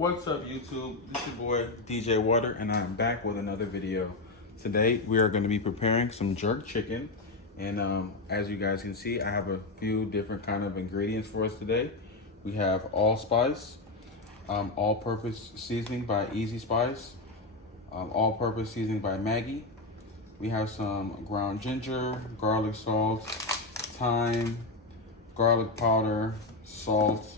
What's up, YouTube? This is your boy DJ Water, and I'm back with another video. Today we are going to be preparing some jerk chicken, and as you guys can see, I have a few different kind of ingredients for us today. We have allspice, all-purpose seasoning by Easy Spice, all-purpose seasoning by Maggie. We have some ground ginger, garlic salt, thyme, garlic powder, salt.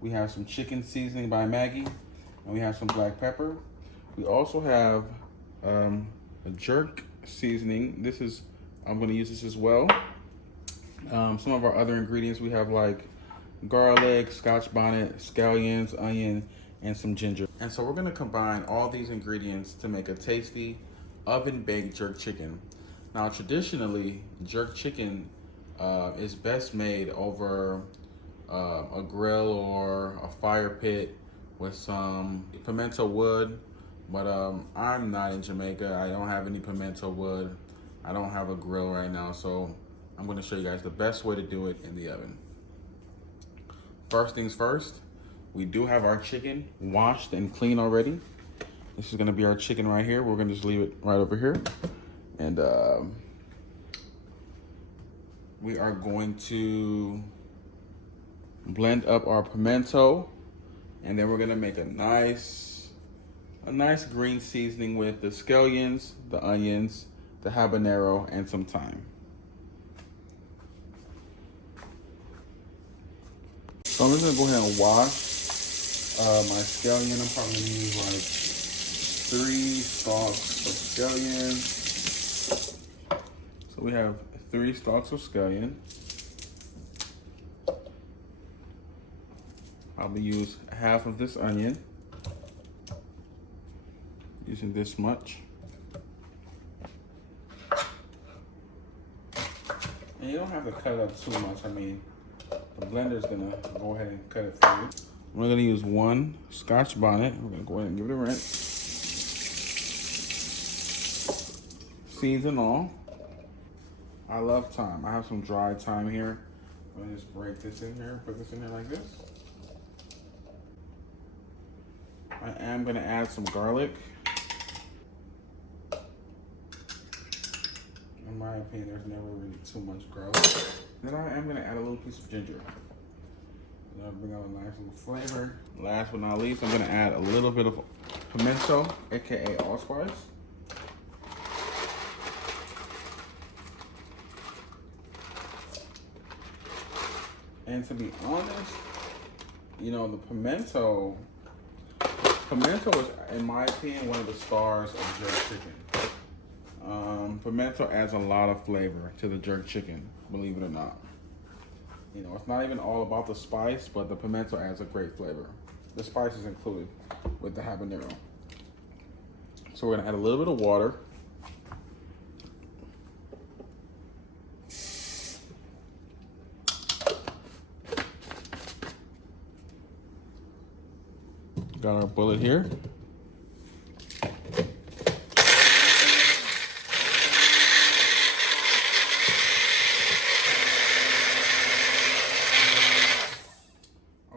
We have some chicken seasoning by Maggie, and we have some black pepper. We also have a jerk seasoning. I'm gonna use this as well. Some of our other ingredients, we have like garlic, scotch bonnet, scallions, onion, and some ginger. And so we're gonna combine all these ingredients to make a tasty oven-baked jerk chicken. Now, traditionally, jerk chicken is best made over a grill or a fire pit with some pimento wood, but I'm not in Jamaica. I don't have any pimento wood. I don't have a grill right now, so I'm going to show you guys the best way to do it in the oven. First things first, we do have our chicken washed and clean already. This is going to be our chicken right here. We're going to just leave it right over here, and we are going to blend up our pimento, and then we're gonna make a nice green seasoning with the scallions, the onions, the habanero, and some thyme. So I'm just gonna go ahead and wash my scallion. I'm probably gonna use like 3 stalks of scallion. So we have 3 stalks of scallion. I'll be using half of this onion, using this much. And you don't have to cut it up too much. I mean, the blender's gonna go ahead and cut it for you. We're gonna use 1 scotch bonnet. We're gonna go ahead and give it a rinse. Seeds and all. I love thyme. I have some dried thyme here. I'm gonna just break this in here, put this in here like this. I am going to add some garlic. In my opinion, there's never really too much garlic. Then I am going to add a little piece of ginger. That'll bring out a nice little flavor. Last but not least, I'm going to add a little bit of pimento, aka allspice. And to be honest, you know, the pimento is, in my opinion, one of the stars of jerk chicken. Pimento adds a lot of flavor to the jerk chicken, believe it or not. You know, it's not even all about the spice, but the pimento adds a great flavor. The spice is included with the habanero. So we're gonna add a little bit of water. Got our bullet here.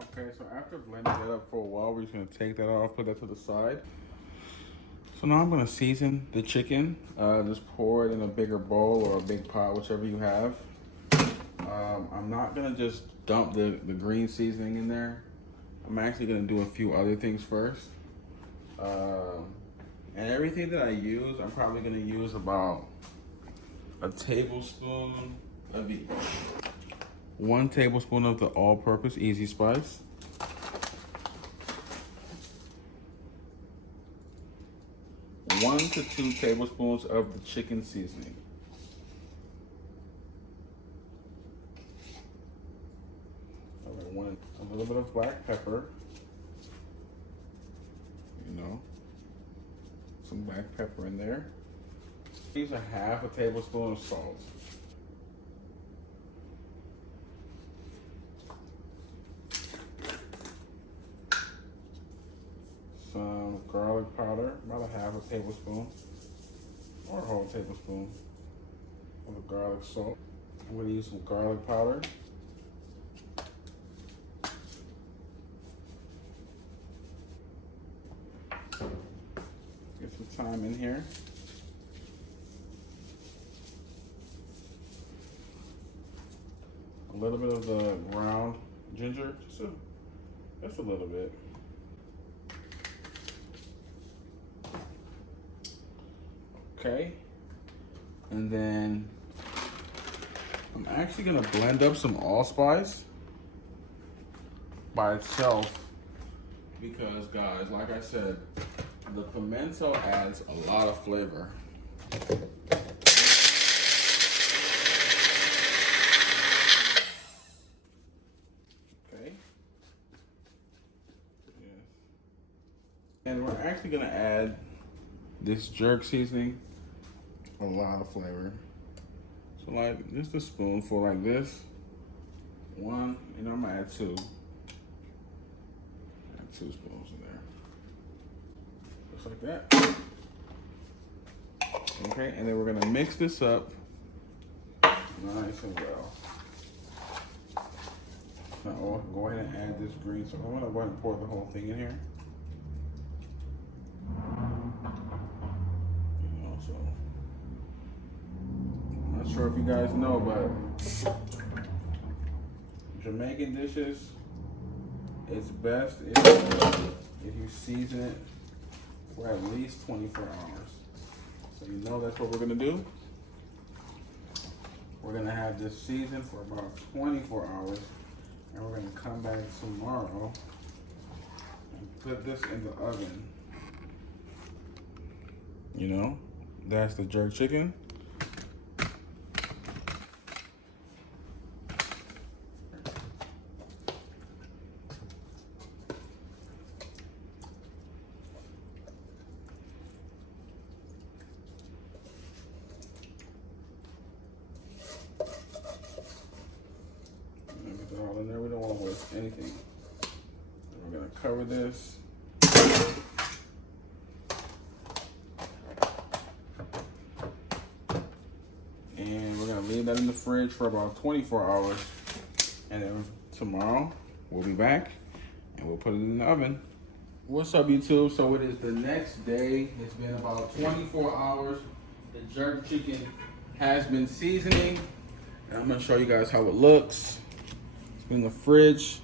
Okay, so after blending that up for a while, we're just gonna take that off, put that to the side. So now I'm gonna season the chicken. Just pour it in a bigger bowl or a big pot, whichever you have. I'm not gonna just dump the green seasoning in there. I'm actually gonna do a few other things first. And everything that I use, I'm probably gonna use about a tablespoon of each. 1 tablespoon of the all-purpose Easy Spice. 1 to 2 tablespoons of the chicken seasoning. A little bit of black pepper, you know, some black pepper in there. Use a half a tablespoon of salt. Some garlic powder, about a half a tablespoon or a whole tablespoon of the garlic salt. I'm going to use some garlic powder. thyme in here. A little bit of the ground ginger, just a little bit. Okay, and then I'm actually gonna blend up some allspice by itself because, guys, like I said, the pimento adds a lot of flavor. Okay. Yes. And we're actually gonna add this jerk seasoning, a lot of flavor. So like just a spoonful like this. One, I'm gonna add two. Add 2 spoons in there. Just like that. Okay, and then we're gonna mix this up nice and well. Now I'll go ahead and add this green. So I'm gonna go ahead and pour the whole thing in here. So I'm not sure if you guys know, but Jamaican dishes, it's best if you season it for at least 24 hours. So that's what we're gonna do. We're gonna have this seasoned for about 24 hours, and we're gonna come back tomorrow and put this in the oven. That's the jerk chicken. Get it all in there. We don't want to waste anything. And we're gonna cover this. And we're gonna leave that in the fridge for about 24 hours. And then tomorrow we'll be back and we'll put it in the oven. What's up, YouTube? So it is the next day. It's been about 24 hours. The jerk chicken has been seasoning. And I'm gonna show you guys how it looks. It's been in the fridge.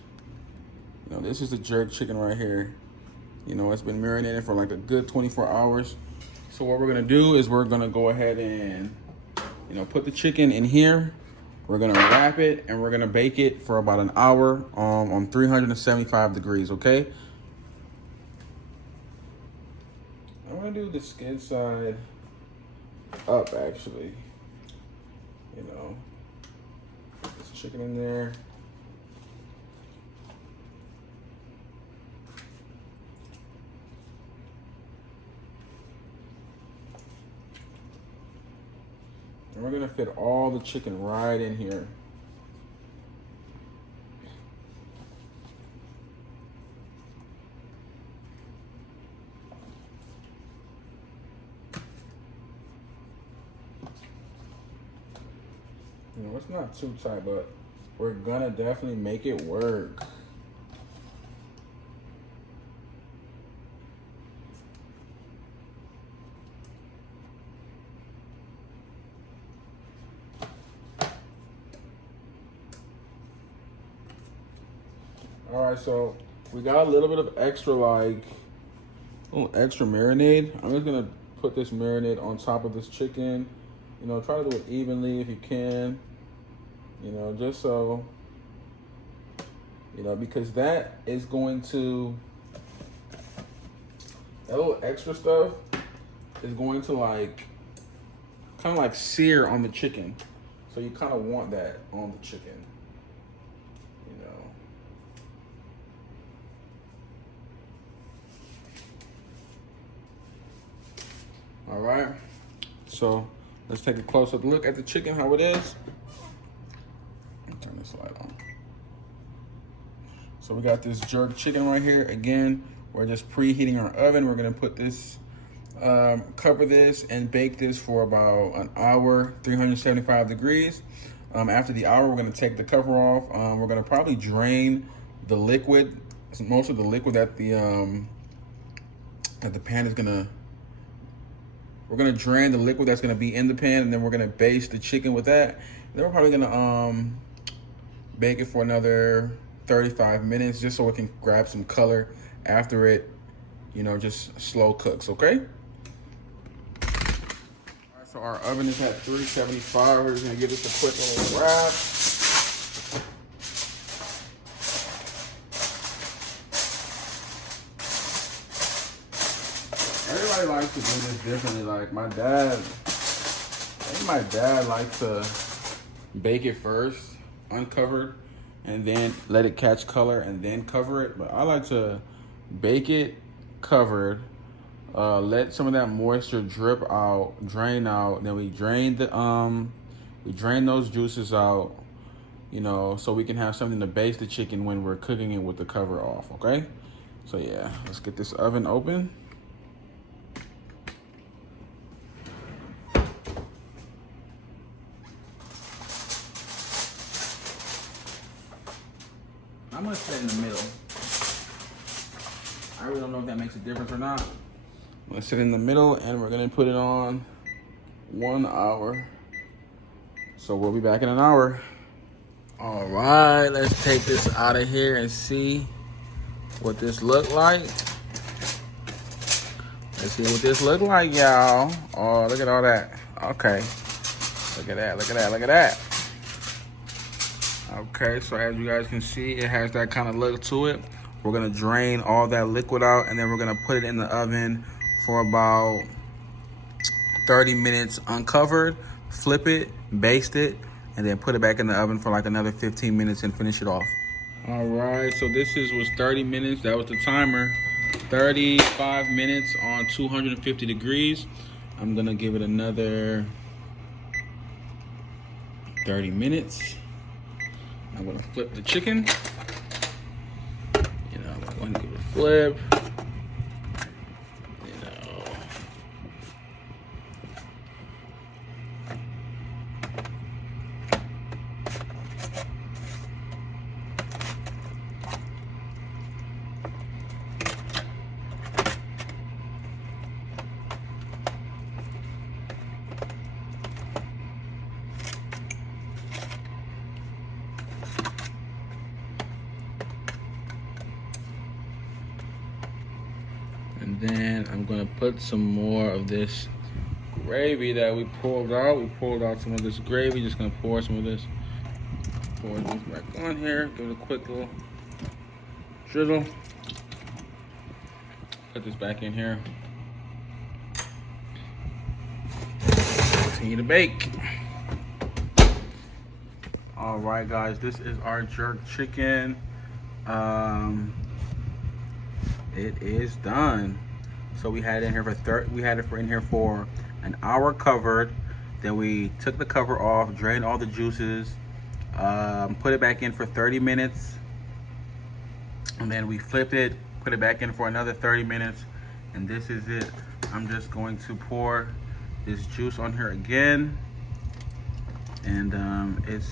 This is the jerk chicken right here. It's been marinated for like a good 24 hours. So what we're gonna do is we're gonna go ahead and put the chicken in here. We're gonna wrap it and we're gonna bake it for about an hour on 375 degrees, okay? I'm gonna do the skin side up, actually. Put this chicken in there. And we're gonna fit all the chicken right in here. It's not too tight, but we're gonna definitely make it work. All right, so we got a little bit of extra, a little extra marinade. I'm just gonna put this marinade on top of this chicken. Try to do it evenly if you can. Just so, because that is going to, that little extra stuff is going to kind of sear on the chicken. So you kind of want that on the chicken. All right, so let's take a closer look at the chicken, how it is. Turn this light on. So we got this jerk chicken right here. Again, we're just preheating our oven. We're gonna put this, cover this and bake this for about an hour, 375 degrees. After the hour, we're gonna take the cover off. We're gonna probably drain the liquid, most of the liquid that the pan is gonna We're gonna drain the liquid that's gonna be in the pan, and then we're gonna baste the chicken with that. Then we're probably gonna bake it for another 35 minutes just so it can grab some color after it, you know, just slow cooks, okay? All right, so our oven is at 375. We're just gonna give this a quick little wrap. Everybody likes to do this differently. Like my dad, I think my dad likes to bake it first, uncovered, and then let it catch color and then cover it. But I like to bake it covered, let some of that moisture drip out, drain out. Then we drain those juices out, you know, so we can have something to baste the chicken when we're cooking it with the cover off, okay? So yeah, let's get this oven open. I'm gonna set it in the middle. I really don't know if that makes a difference or not. I'm gonna sit in the middle and we're gonna put it on 1 hour. So we'll be back in an hour. All right, let's take this out of here and see what this look like. Let's see what this look like, y'all. Oh, look at all that. Okay. Look at that, look at that, look at that. Okay, so as you guys can see, it has that kind of look to it. We're gonna drain all that liquid out and then we're gonna put it in the oven for about 30 minutes uncovered, flip it, baste it, and then put it back in the oven for like another 15 minutes and finish it off. All right, so this was 30 minutes. That was the timer. 35 minutes on 250 degrees. I'm gonna give it another 30 minutes. I'm gonna flip the chicken. You know, I'm gonna give it a flip. You know. And then I'm gonna put some more of this gravy that we pulled out. We pulled out some of this gravy. Just gonna pour some of this. Pour this back on here. Give it a quick little drizzle. Put this back in here. Continue to bake. All right, guys, this is our jerk chicken. It is done. So we had it in here for an hour covered. Then we took the cover off, drained all the juices, put it back in for 30 minutes, and then we flipped it, put it back in for another 30 minutes, and this is it. I'm just going to pour this juice on here again, and it's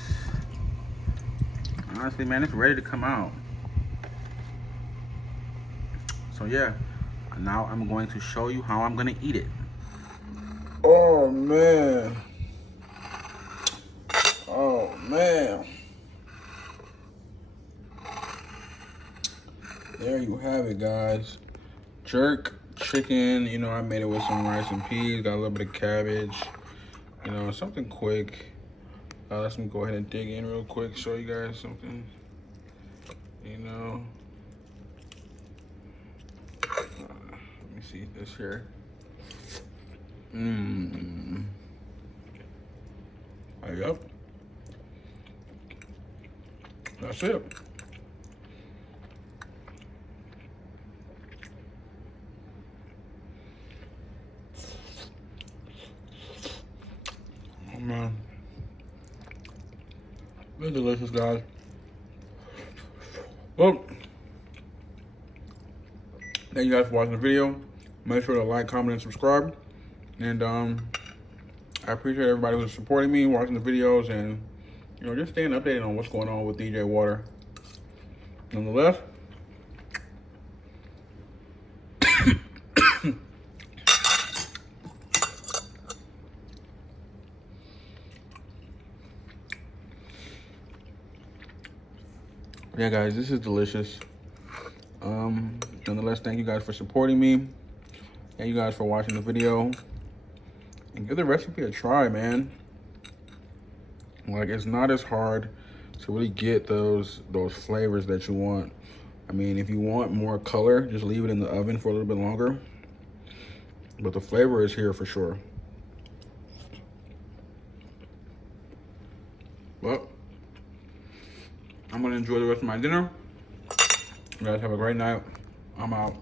honestly, man, it's ready to come out. So yeah, now I'm going to show you how I'm gonna eat it. Oh man. Oh man. There you have it, guys. Jerk chicken. You know, I made it with some rice and peas, got a little bit of cabbage. You know, something quick. Let's go ahead and dig in real quick, show you guys something. You know. Let me see this here. Yep. That's it. Oh man. It's delicious, guys. Well, thank you guys for watching the video. Make sure to like, comment, and subscribe. And I appreciate everybody who's supporting me, watching the videos, and you know, just staying updated on what's going on with DJ Water. Nonetheless, Yeah, guys, this is delicious. Nonetheless, thank you guys for supporting me. Thank you guys for watching the video. And give the recipe a try, man. Like, it's not as hard to really get those flavors that you want. I mean, if you want more color, just leave it in the oven for a little bit longer. But the flavor is here for sure. Well, I'm gonna enjoy the rest of my dinner. You guys have a great night. I'm out.